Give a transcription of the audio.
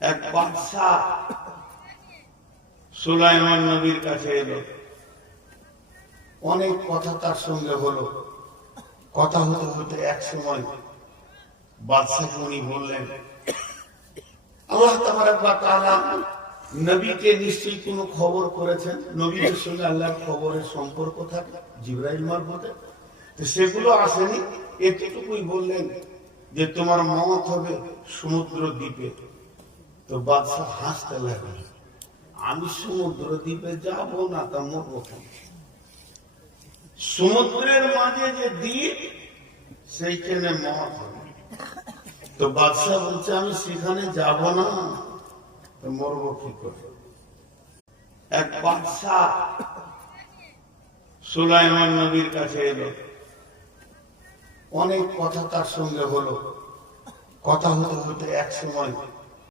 এক বাদশাহ সুলাইমান নবীর কাছে এলো। অনেক কথা তার সঙ্গে হলো। কথা হতে হতে এক সময় বাদশাহ উনি বললেন, আল্লাহ তাআলা নবীকে নিশ্চয়ই কোনো খবর করেছেন, নবীদের সঙ্গে আল্লাহর খবরের সম্পর্ক থাকে জিবরাইল মারফতে, তো সেগুলো আসেনি। এতটুকুই বললেন যে তোমার মওত হবে সমুদ্র দ্বীপে। তো বাদশাহ হাসতে লাগলেন, আমি সমুদ্র দ্বীপে যাব না, তা মরবো কেন? সমুদ্রের মাঝে যে দ্বীপ, সেইখানে মওত হবে। তো বাদশাহ বলছে আমি সেখানে যাব না, তো মরবো কি করে? এক বাদশাহ সুলাইমান নবীর কাছে এলো। অনেক কথা তার সঙ্গে হলো। কথা হতে হতে এক সময়